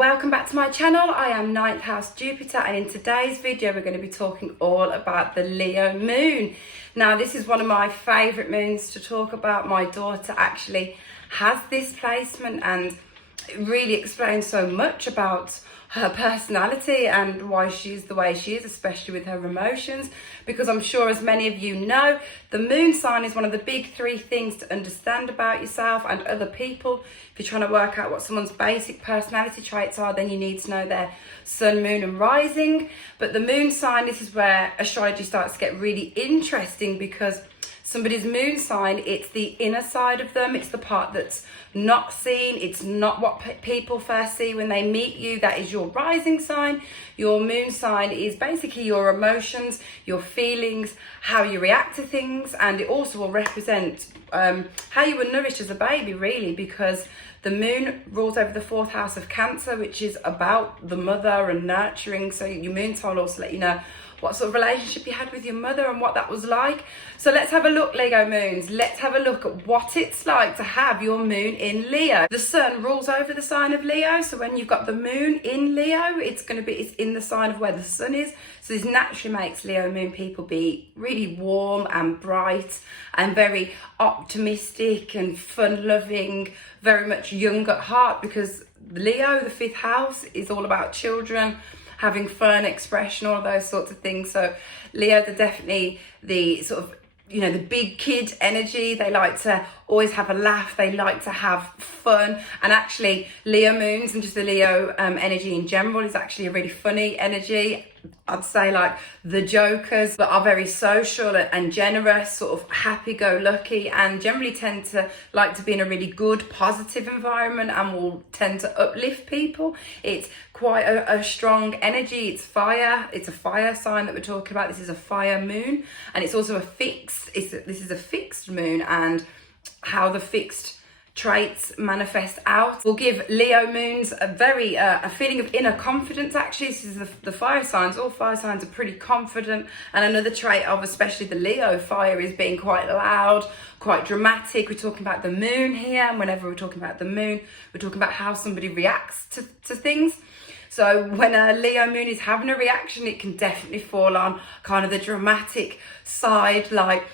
Welcome back to my channel. I am ninth house Jupiter, and in today's video we're going to be talking all about the Leo moon. Now this is one of my favourite moons to talk about. My daughter actually has this placement and it really explains so much about her personality and why she's the way she is, especially with her emotions, because I'm sure, as many of you know, the moon sign is one of the big three things to understand about yourself and other people. If you're trying to work out what someone's basic personality traits are, then you need to know their sun, moon and rising. But the moon sign, this is where astrology starts to get really interesting, because somebody's moon sign, it's the inner side of them. It's the part that's not seen. It's not what people first see when they meet you. That is your rising sign. Your moon sign is basically your emotions, your feelings, how you react to things, and it also will represent how you were nourished as a baby, really, because the moon rules over the fourth house of Cancer, which is about the mother and nurturing. So your moon sign will also let you know what sort of relationship you had with your mother and what that was like. So let's have a look, Leo moons. Let's have a look at what it's like to have your moon in Leo. The sun rules over the sign of Leo. So when you've got the moon in Leo, it's in the sign of where the sun is. So this naturally makes Leo moon people be really warm and bright and very optimistic and fun-loving, very much young at heart, because Leo, the fifth house, is all about children, having fun, expression, all of those sorts of things. So Leos are definitely the sort of, you know, the big kid energy. They like to always have a laugh. They like to have fun. And actually Leo moons and just the Leo energy in general is actually a really funny energy. I'd say like the jokers that are very social and generous, sort of happy-go-lucky, and generally tend to like to be in a really good, positive environment and will tend to uplift people. It's quite a strong energy. It's fire. It's a fire sign that we're talking about. This is a fire moon, and it's also a fixed. This is a fixed moon, and how the fixed traits manifest out will give Leo moons a feeling of inner confidence. Actually, this is the fire signs. All fire signs are pretty confident, and another trait of especially the Leo fire is being quite loud, quite dramatic. We're talking about the moon here, and whenever we're talking about the moon, we're talking about how somebody reacts to things. So when a Leo moon is having a reaction, it can definitely fall on kind of the dramatic side, like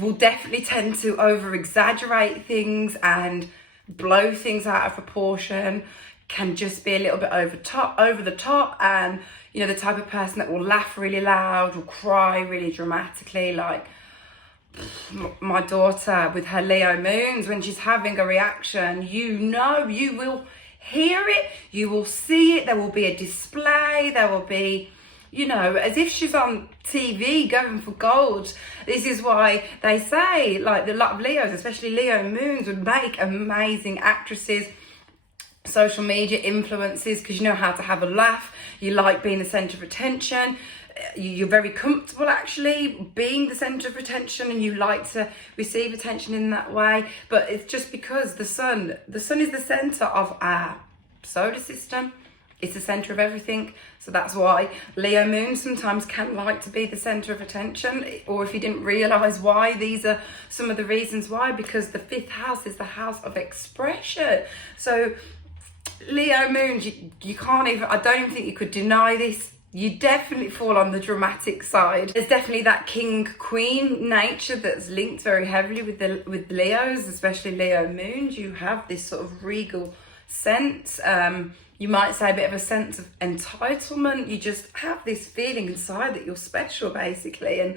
will definitely tend to over exaggerate things and blow things out of proportion, can just be a little bit over the top, and you know, the type of person that will laugh really loud, will cry really dramatically. Like my daughter with her Leo moons, when she's having a reaction, you know, you will hear it, you will see it, there will be a display, there will be, you know, as if she's on TV going for gold. This is why they say, like, a lot of Leos, especially Leo moons, would make amazing actresses, social media influencers, because you know how to have a laugh. You like being the centre of attention. You're very comfortable actually being the centre of attention, and you like to receive attention in that way. But it's just because the sun is the centre of our solar system. It's the centre of everything. So that's why Leo moon sometimes can like to be the centre of attention. Or if you didn't realise why, these are some of the reasons why, because the fifth house is the house of expression. So Leo moons, you can't even, I don't even think you could deny this. You definitely fall on the dramatic side. There's definitely that king-queen nature that's linked very heavily with Leos, especially Leo moons. You have this sort of regal sense. You might say a bit of a sense of entitlement. You just have this feeling inside that you're special, basically. And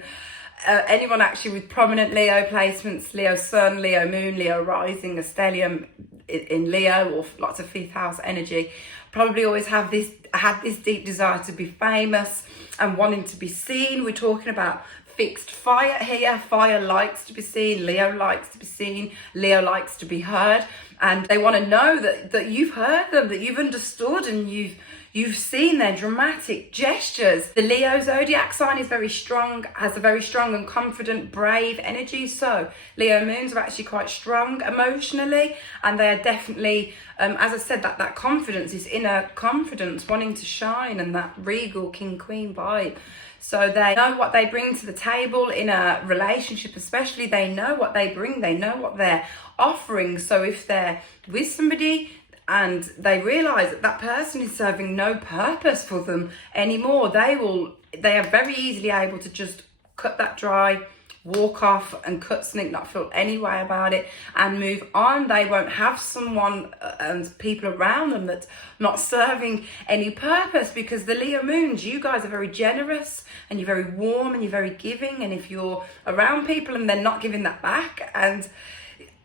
anyone actually with prominent Leo placements, Leo sun, Leo moon, Leo rising, a stellium in Leo, or lots of fifth house energy, probably always had this deep desire to be famous and wanting to be seen. We're talking about fixed fire here. Fire likes to be seen. Leo likes to be seen. Leo likes to be heard, and they want to know that you've heard them, that you've understood, and you've seen their dramatic gestures. The Leo zodiac sign is very strong, has a very strong and confident, brave energy. So Leo moons are actually quite strong emotionally, and they are definitely, as I said, that confidence, is inner confidence, wanting to shine, and that regal king-queen vibe. So they know what they bring to the table in a relationship, especially. They know what they bring, they know what they're offering. So if they're with somebody, and they realise that that person is serving no purpose for them anymore, they are very easily able to just cut that dry, walk off and cut something, not feel any way about it, and move on. They won't have someone and people around them that's not serving any purpose, because the Leo moons, you guys are very generous and you're very warm and you're very giving, and if you're around people and they're not giving that back, and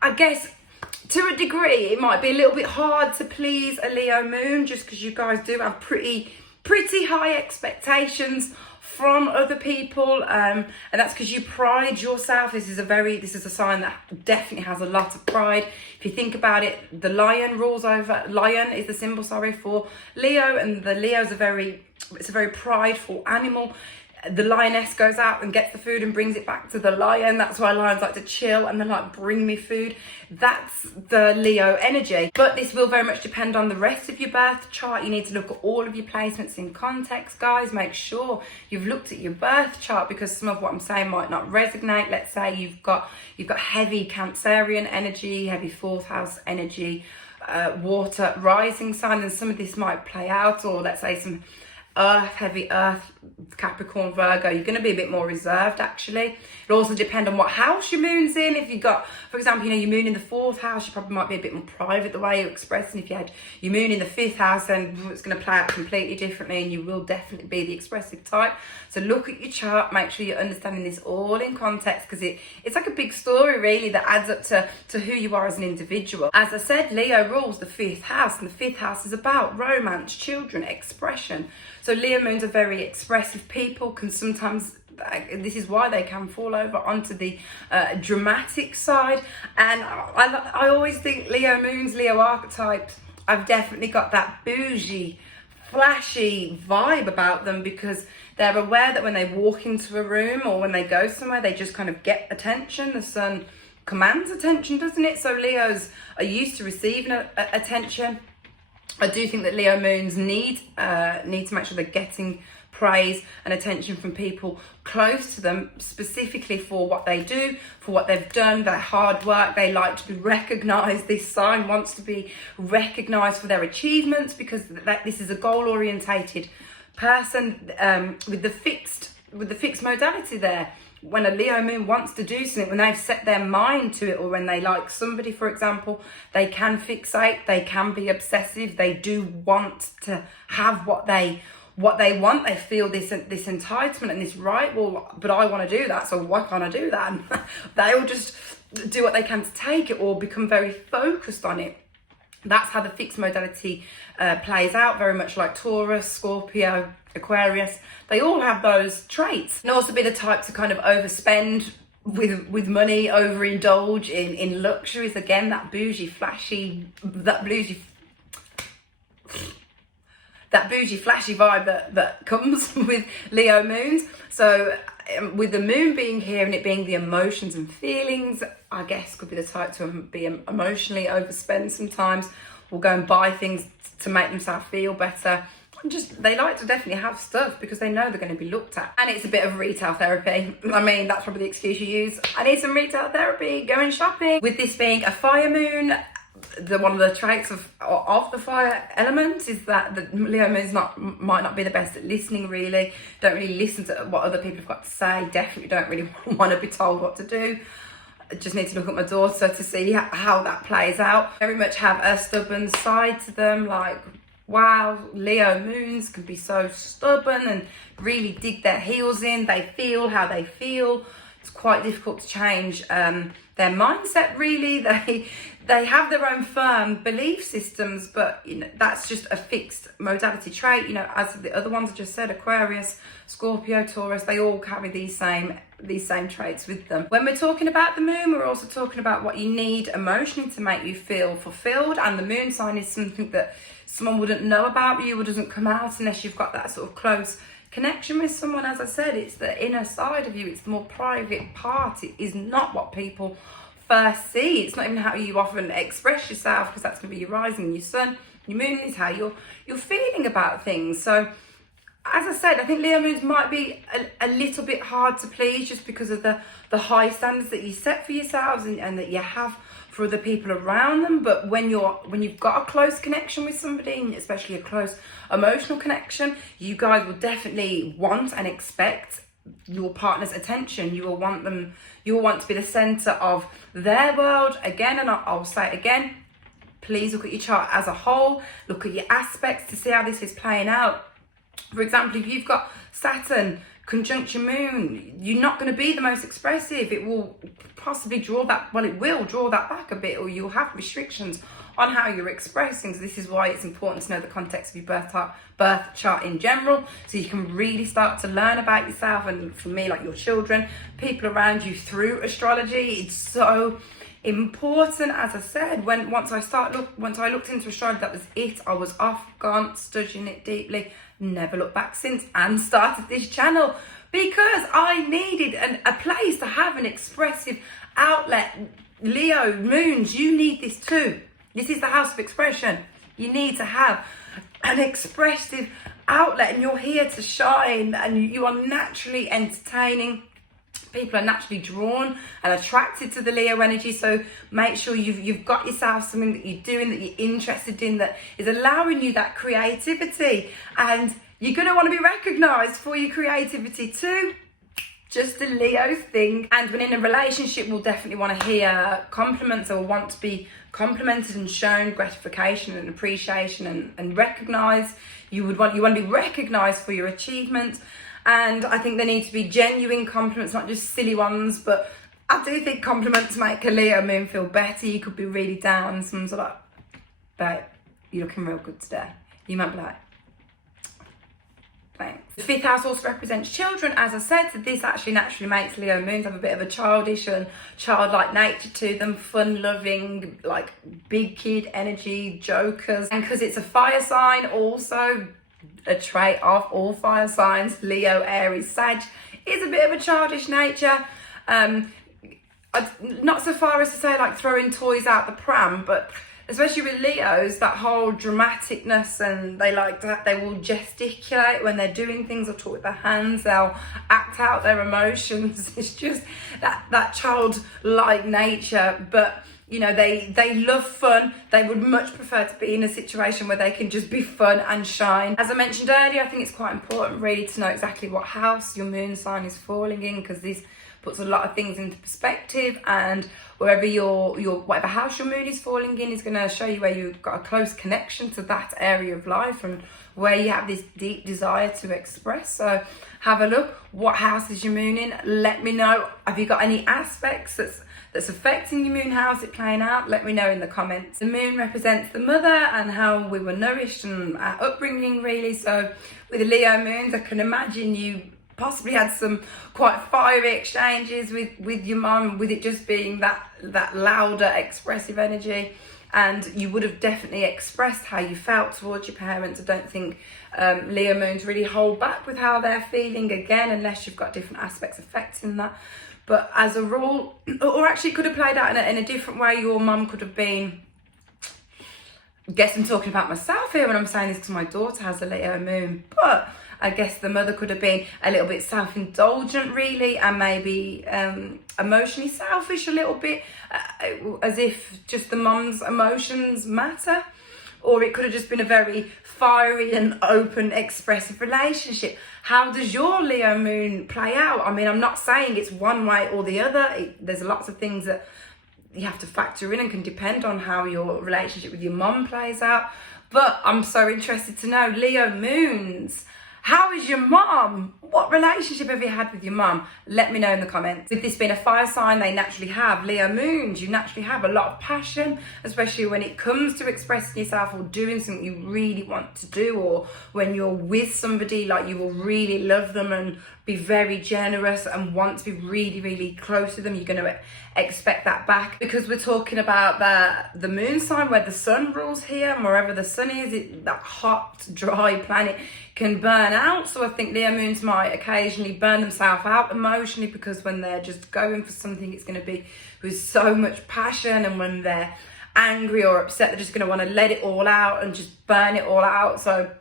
I guess to a degree it might be a little bit hard to please a Leo moon, just because you guys do have pretty high expectations from other people, and that's because you pride yourself. This is a sign that definitely has a lot of pride. If you think about it, the lion is the symbol, for Leo, and the Leo's it's a very prideful animal. The lioness goes out and gets the food and brings it back to the lion. That's why lions like to chill and they're like, bring me food. That's the Leo energy. But this will very much depend on the rest of your birth chart. You need to look at all of your placements in context, guys. Make sure you've looked at your birth chart, because some of what I'm saying might not resonate. Let's say you've got heavy Cancerian energy, heavy fourth house energy, water rising sign, and some of this might play out. Or let's say some heavy earth, Capricorn, Virgo, you're going to be a bit more reserved actually. It'll also depend on what house your moon's in. If you've got, for example, your moon in the fourth house, you probably might be a bit more private the way you express, and if you had your moon in the fifth house, then it's going to play out completely differently, and you will definitely be the expressive type. So look at your chart, make sure you're understanding this all in context, because it's like a big story really that adds up to who you are as an individual. As I said, Leo rules the fifth house, and the fifth house is about romance, children, expression. So Leo moons are very expressive people, can sometimes, this is why they can fall over onto the dramatic side. And I always think Leo moons, Leo archetypes, I've definitely got that bougie, flashy vibe about them, because they're aware that when they walk into a room or when they go somewhere, they just kind of get attention. The sun commands attention, doesn't it? So Leos are used to receiving attention. I do think that Leo moons need to make sure they're getting praise and attention from people close to them, specifically for what they do, for what they've done, their hard work. They like to be recognised. This sign wants to be recognised for their achievements, because this is a goal-orientated person with the fixed modality there. When a Leo moon wants to do something, when they've set their mind to it, or when they like somebody, for example, they can fixate, they can be obsessive, they do want to have what they want. They feel this entitlement and this right, well, but I want to do that, so why can't I do that? And they'll just do what they can to take it, or become very focused on it. That's how the fixed modality plays out, very much like Taurus, Scorpio, Aquarius. They all have those traits. And also be the type to kind of overspend with money, overindulge in luxuries. Again, that bougie, flashy, that bougie flashy vibe that comes with Leo moons. So with the moon being here and it being the emotions and feelings, I guess could be the type to be emotionally overspend sometimes, or go and buy things to make themselves feel better. They like to definitely have stuff because they know they're going to be looked at. And it's a bit of retail therapy. I mean, that's probably the excuse you use. I need some retail therapy, going shopping. With this being a fire moon, one of the traits of the fire element is that the Leo moon might not be the best at listening, really. Don't really listen to what other people have got to say. Definitely don't really want to be told what to do. I just need to look at my daughter to see how that plays out. Very much have a stubborn side to them, like, wow, Leo moons can be so stubborn and really dig their heels in. They feel how they feel. It's quite difficult to change their mindset, really. They have their own firm belief systems, but that's just a fixed modality trait. As the other ones I just said, Aquarius, Scorpio, Taurus, they all carry these same traits with them. When we're talking about the moon, we're also talking about what you need emotionally to make you feel fulfilled, and the moon sign is something that someone wouldn't know about you, or doesn't come out unless you've got that sort of close connection with someone. As I said, it's the inner side of you, it's the more private part. It is not what people first see. It's not even how you often express yourself, because that's going to be your rising and your sun. Your moon is how you're feeling about things. So as I said, I think Leo moons might be a little bit hard to please, just because of the high standards that you set for yourselves and that you have for other people around them. But when you've got a close connection with somebody, especially a close emotional connection, you guys will definitely want and expect your partner's attention. You will want to be the center of their world again. And I'll say it again, please look at your chart as a whole, look at your aspects to see how this is playing out. For example, if you've got Saturn conjunct your moon, you're not going to be the most expressive. It will possibly draw that back a bit, or you'll have restrictions on how you're expressing. So this is why it's important to know the context of your birth chart in general, so you can really start to learn about yourself, and for me, like your children, people around you, through astrology. It's so important. As I said, once I looked into astrology, that was it. I was off, gone, studying it deeply, never looked back since, and started this channel because I needed a place to have an expressive outlet. Leo moons, you need this too. This is the house of expression. You need to have an expressive outlet, and you're here to shine, and you are naturally entertaining. People are naturally drawn and attracted to the Leo energy. So make sure you've got yourself something that you're doing, that you're interested in, that is allowing you that creativity. And you're going to want to be recognized for your creativity too. Just a Leo thing. And when in a relationship, we'll definitely want to hear compliments, or want to be complimented and shown gratification and appreciation and recognized. You want to be recognized for your achievements. And I think there need to be genuine compliments, not just silly ones. But I do think compliments make a Leo moon feel better. You could be really down, and someone's like, babe, you're looking real good today. You might be like, thanks. The 5th house also represents children, as I said. So this actually naturally makes Leo moons have a bit of a childish and childlike nature to them, fun-loving, like big kid energy, jokers. And because it's a fire sign, also a trait of all fire signs, Leo, Aries, Sag, is a bit of a childish nature. Not so far as to say like throwing toys out the pram, but especially with Leos, that whole dramaticness, and they will gesticulate when they're doing things, or talk with their hands, they'll act out their emotions. It's just that childlike nature. But you know, they love fun. They would much prefer to be in a situation where they can just be fun and shine. As I mentioned earlier, I think it's quite important really to know exactly what house your moon sign is falling in, because this puts a lot of things into perspective. And wherever whatever house your moon is falling in is going to show you where you've got a close connection to that area of life, and where you have this deep desire to express. So have a look. What house is your moon in? Let me know. Have you got any aspects that's affecting your moon? How's it playing out? Let me know in the comments. The moon represents the mother and how we were nourished, and our upbringing really. So with the Leo moons, I can imagine you possibly had some quite fiery exchanges with your mum, with it just being that louder, expressive energy. And you would have definitely expressed how you felt towards your parents. I don't think Leo moons really hold back with how they're feeling, again, unless you've got different aspects affecting that. But as a rule, or actually it could have played out in a different way. Your mum could have been, I guess I'm talking about myself here when I'm saying this, because my daughter has a Leo moon, but I guess the mother could have been a little bit self-indulgent really, and maybe emotionally selfish a little bit, as if just the mum's emotions matter. Or it could have just been a very fiery and open, expressive relationship. How does your Leo moon play out? I mean, I'm not saying it's one way or the other. There's lots of things that you have to factor in and can depend on how your relationship with your mum plays out. But I'm so interested to know, Leo moons, how is your mum? What relationship have you had with your mum? Let me know in the comments. With this being a fire sign, they naturally have Leo moons. You naturally have a lot of passion, especially when it comes to expressing yourself or doing something you really want to do, or when you're with somebody, like you will really love them and be very generous and want to be really, really close to them. You're going to expect that back, because we're talking about the moon sign where the sun rules here, and wherever the sun is, that hot, dry planet can burn out. So I think Leo moons might occasionally burn themselves out emotionally, because when they're just going for something, it's going to be with so much passion, and when they're angry or upset, they're just going to want to let it all out and just burn it all out. So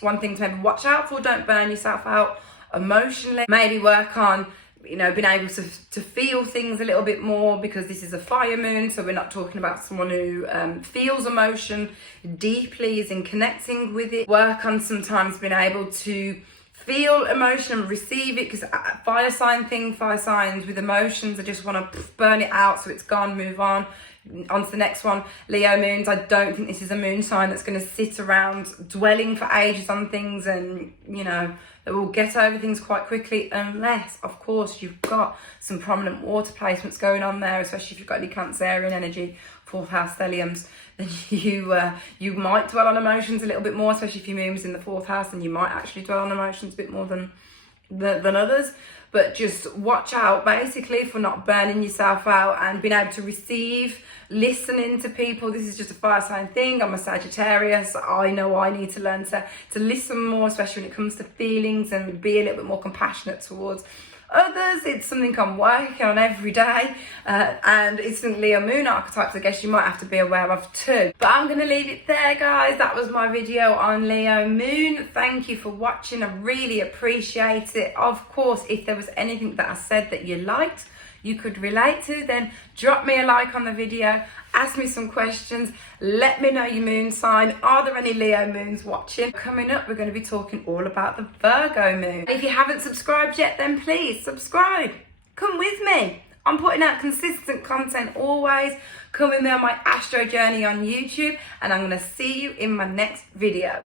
one thing to maybe watch out for, don't burn yourself out emotionally. Maybe work on you know, being able to feel things a little bit more, because this is a fire moon, so we're not talking about someone who feels emotion deeply, is in connecting with it. Work on sometimes being able to feel emotion and receive it, because fire signs with emotions, I just want to burn it out so it's gone, move on to the next one. Leo moons, I don't think this is a moon sign that's going to sit around dwelling for ages on things, and you know, that will get over things quite quickly, unless of course you've got some prominent water placements going on there, especially if you've got any Cancerian energy, 4th house stelliums, then you might dwell on emotions a little bit more, especially if your moon is in the 4th house, and you might actually dwell on emotions a bit more than others. But just watch out basically for not burning yourself out and being able to receive, listening to people. This is just a fire sign thing. I'm a Sagittarius. I know I need to learn to listen more, especially when it comes to feelings, and be a little bit more compassionate towards others. It's something I'm working on every day, and it's some Leo moon archetypes I guess you might have to be aware of too. But I'm going to leave it there, guys. That was my video on Leo moon. Thank you for watching. I really appreciate it. Of course, if there was anything that I said that you liked, you could relate to, then drop me a like on the video, ask me some questions, let me know your moon sign. Are there any Leo moons watching? Coming up, we're going to be talking all about the Virgo moon. If you haven't subscribed yet, then please subscribe. Come with me. I'm putting out consistent content always. Come with me on my astro journey on YouTube, and I'm going to see you in my next video.